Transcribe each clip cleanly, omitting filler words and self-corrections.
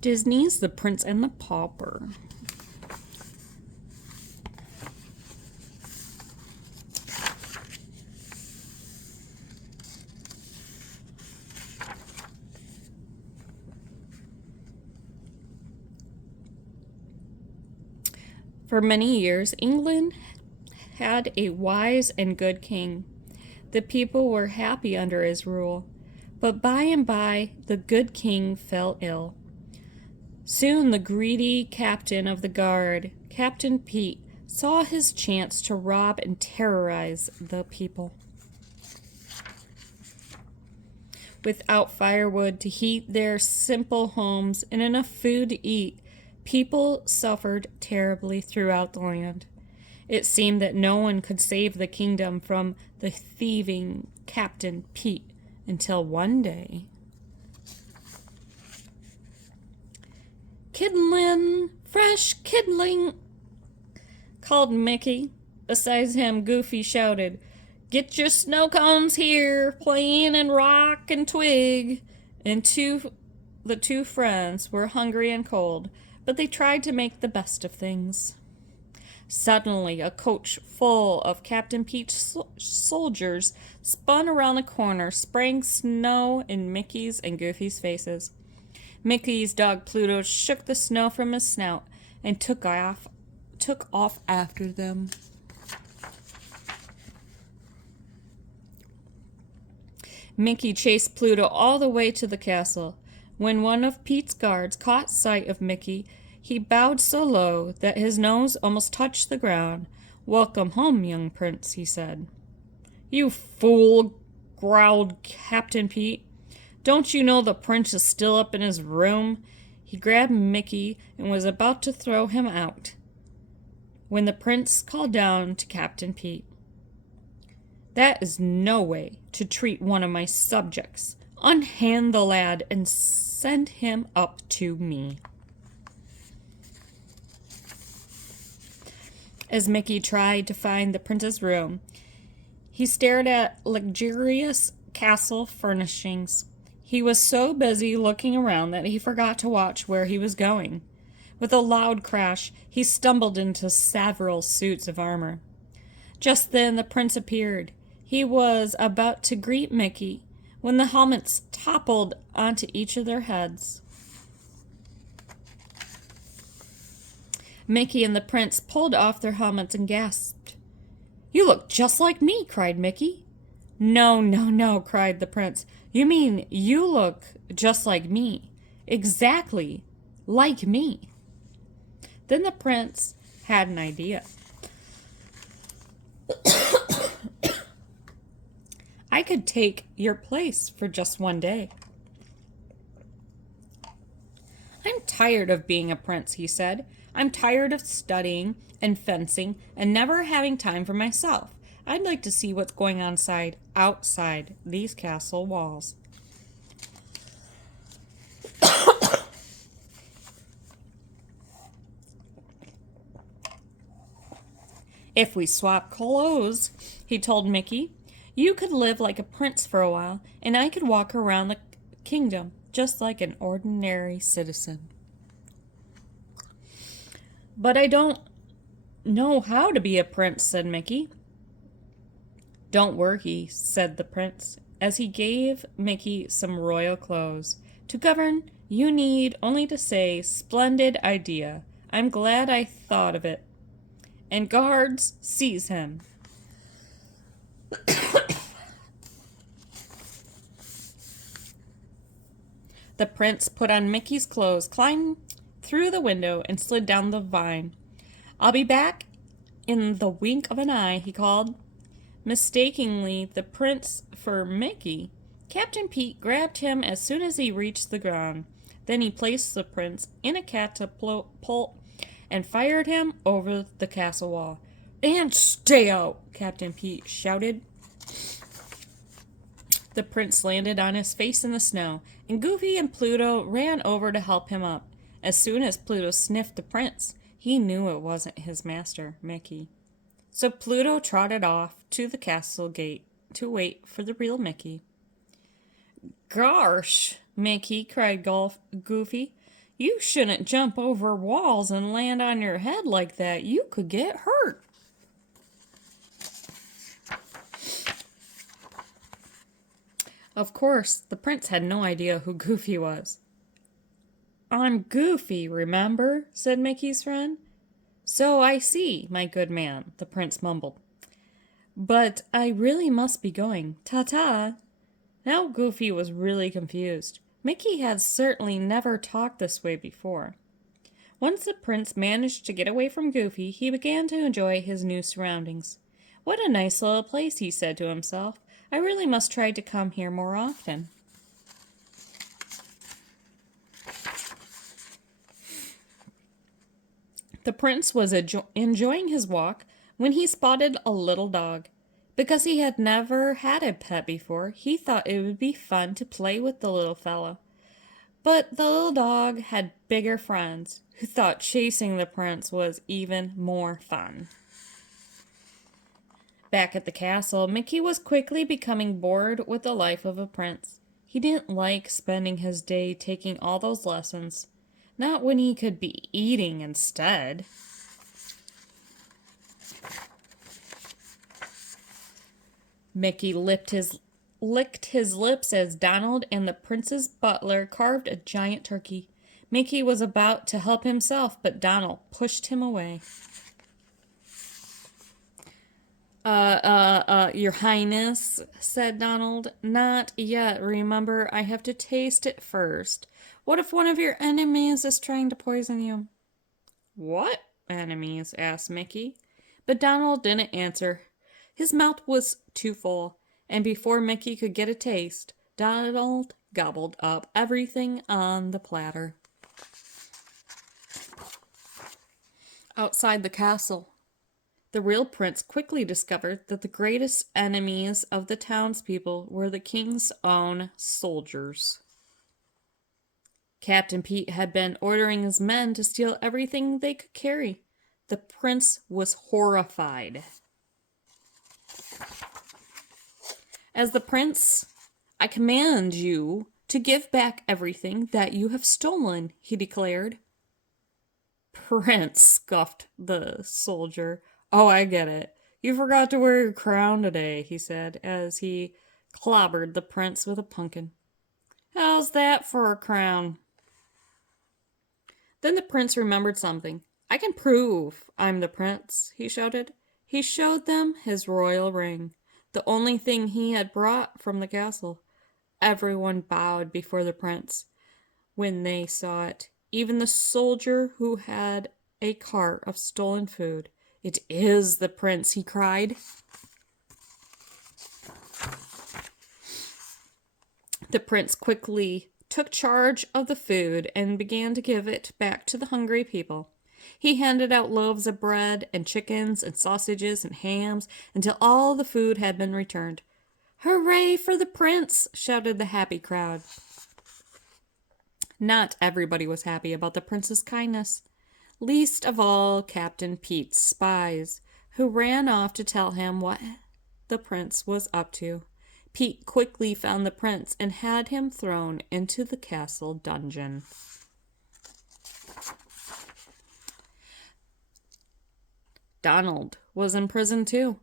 Disney's The Prince and the Pauper. For many years, England had a wise and good king. The people were happy under his rule. But by and by, the good king fell ill. Soon the greedy captain of the guard, Captain Pete, saw his chance to rob and terrorize the people. Without firewood to heat their simple homes and enough food to eat, people suffered terribly throughout the land. It seemed that no one could save the kingdom from the thieving Captain Pete until one day. "Kindlin', fresh kindling," called Mickey. Beside him, Goofy shouted, "Get your snow cones here, Plane and Rock and Twig." And the two friends were hungry and cold, but they tried to make the best of things. Suddenly, a coach full of Captain Pete's soldiers spun around the corner, spraying snow in Mickey's and Goofy's faces. Mickey's dog Pluto shook the snow from his snout and took off after them. Mickey chased Pluto all the way to the castle. When one of Pete's guards caught sight of Mickey, he bowed so low that his nose almost touched the ground. "Welcome home, young prince," he said. "You fool," growled Captain Pete. "Don't you know the prince is still up in his room?" He grabbed Mickey and was about to throw him out when the prince called down to Captain Pete. "That is no way to treat one of my subjects. Unhand the lad and send him up to me." As Mickey tried to find the prince's room, he stared at luxurious castle furnishings. He was so busy looking around that he forgot to watch where he was going. With a loud crash, he stumbled into several suits of armor. Just then the prince appeared. He was about to greet Mickey when the helmets toppled onto each of their heads. Mickey and the prince pulled off their helmets and gasped. "You look just like me," cried Mickey. No, no, no," cried the prince. "You mean you look just like me. Exactly like me." Then the prince had an idea. "I could take your place for just one day." "I'm tired of being a prince," he said. "I'm tired of studying and fencing and never having time for myself. I'd like to see what's going on outside these castle walls." "If we swap clothes," he told Mickey, "you could live like a prince for a while, and I could walk around the kingdom just like an ordinary citizen." "But I don't know how to be a prince," said Mickey. "Don't worry," said the prince, as he gave Mickey some royal clothes. "To govern, you need only to say, 'Splendid idea. I'm glad I thought of it.' And guards, seize him." The prince put on Mickey's clothes, climbed through the window, and slid down the vine. "I'll be back in the wink of an eye," he called. Mistakenly the prince for Mickey, Captain Pete grabbed him as soon as he reached the ground. Then he placed the prince in a catapult and fired him over the castle wall. "And stay out!" Captain Pete shouted. The prince landed on his face in the snow, and Goofy and Pluto ran over to help him up. As soon as Pluto sniffed the prince, he knew it wasn't his master, Mickey. So Pluto trotted off to the castle gate to wait for the real Mickey. "Gosh, Mickey," cried Goofy, You shouldn't jump over walls and land on your head like that. You could get hurt. Of course, the prince had no idea who Goofy was. I'm Goofy, remember? Said Mickey's friend. So I see, my good man, the prince mumbled. But I really must be going. Ta-ta. Now Goofy was really confused. Mickey had certainly never talked this way before. Once the prince managed to get away from Goofy, he began to enjoy his new surroundings. What a nice little place, he said to himself. I really must try to come here more often. The prince was enjoying his walk when he spotted a little dog. Because he had never had a pet before, he thought it would be fun to play with the little fellow. But the little dog had bigger friends who thought chasing the prince was even more fun. Back at the castle, Mickey was quickly becoming bored with the life of a prince. He didn't like spending his day taking all those lessons, not when he could be eating instead. Mickey licked his lips as Donald and the prince's butler carved a giant turkey. Mickey was about to help himself, but Donald pushed him away. Your Highness, said Donald. Not yet. Remember, I have to taste it first. What if one of your enemies is trying to poison you? What enemies? Asked Mickey. But Donald didn't answer. His mouth was too full, and before Mickey could get a taste, Donald gobbled up everything on the platter. Outside the castle, the real prince quickly discovered that the greatest enemies of the townspeople were the king's own soldiers. Captain Pete had been ordering his men to steal everything they could carry. The prince was horrified. As the prince, I command you to give back everything that you have stolen, he declared. Prince, scoffed the soldier. Oh, I get it. You forgot to wear your crown today, he said, as he clobbered the prince with a pumpkin. How's that for a crown? Then the prince remembered something. I can prove I'm the prince, he shouted. He showed them his royal ring, the only thing he had brought from the castle. Everyone bowed before the prince when they saw it, even the soldier who had a cart of stolen food. It is the prince, he cried. The prince quickly took charge of the food and began to give it back to the hungry people. He handed out loaves of bread and chickens and sausages and hams until all the food had been returned. Hooray for the prince! Shouted the happy crowd. Not everybody was happy about the prince's kindness. Least of all Captain Pete's spies, who ran off to tell him what the prince was up to. Pete quickly found the prince and had him thrown into the castle dungeon. Donald was in prison too.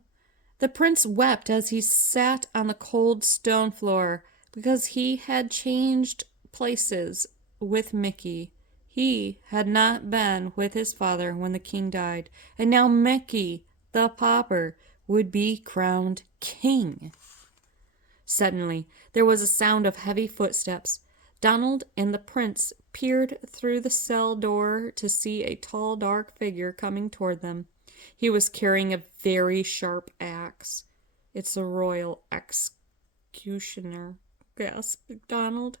The prince wept as he sat on the cold stone floor because he had changed places with Mickey. He had not been with his father when the king died, and now Mickey, the pauper, would be crowned king. Suddenly, there was a sound of heavy footsteps. Donald and the prince peered through the cell door to see a tall, dark figure coming toward them. He was carrying a very sharp axe. It's a royal executioner, gasped Donald.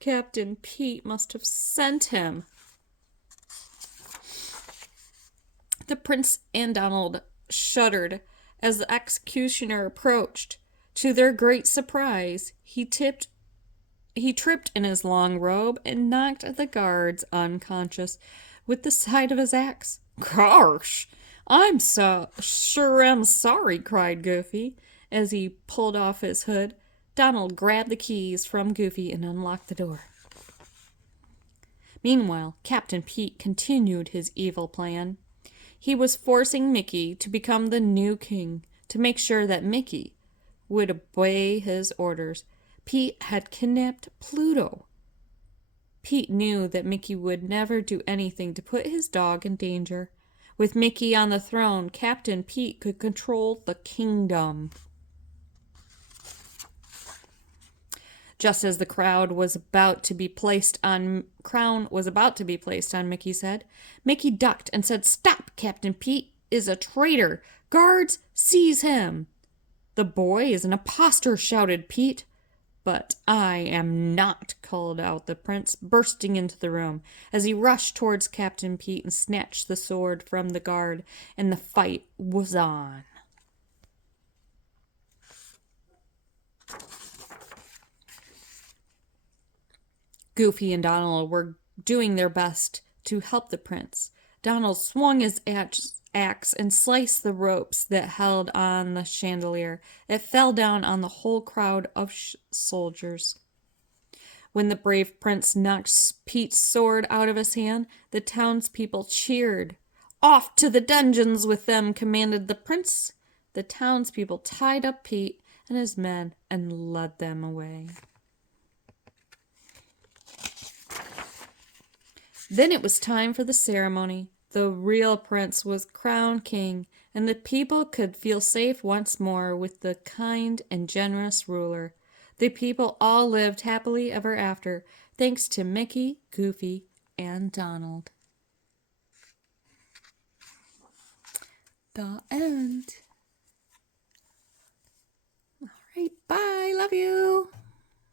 Captain Pete must have sent him. The prince and Donald shuddered as the executioner approached. To their great surprise, he tripped in his long robe and knocked the guards unconscious with the side of his axe. Gosh, I'm sorry, cried Goofy as he pulled off his hood. Donald grabbed the keys from Goofy and unlocked the door. Meanwhile, Captain Pete continued his evil plan. He was forcing Mickey to become the new king to make sure that Mickey would obey his orders. Pete had kidnapped Pluto. Pete knew that Mickey would never do anything to put his dog in danger. With Mickey on the throne, Captain Pete could control the kingdom. Just as the crown was about to be placed on Mickey's head, Mickey ducked and said, "Stop! Captain Pete is a traitor! Guards, seize him!" "The boy is an impostor!" shouted Pete. "But I am not," called out the prince, bursting into the room as he rushed towards Captain Pete and snatched the sword from the guard, and the fight was on. Goofy and Donald were doing their best to help the prince. Donald swung his axe and sliced the ropes that held on the chandelier. It fell down on the whole crowd of soldiers. When the brave prince knocked Pete's sword out of his hand, the townspeople cheered. "Off to the dungeons with them," commanded the prince. The townspeople tied up Pete and his men and led them away. Then it was time for the ceremony. The real prince was crowned king, and the people could feel safe once more with the kind and generous ruler. The people all lived happily ever after, thanks to Mickey, Goofy, and Donald. The end. All right, bye. Love you.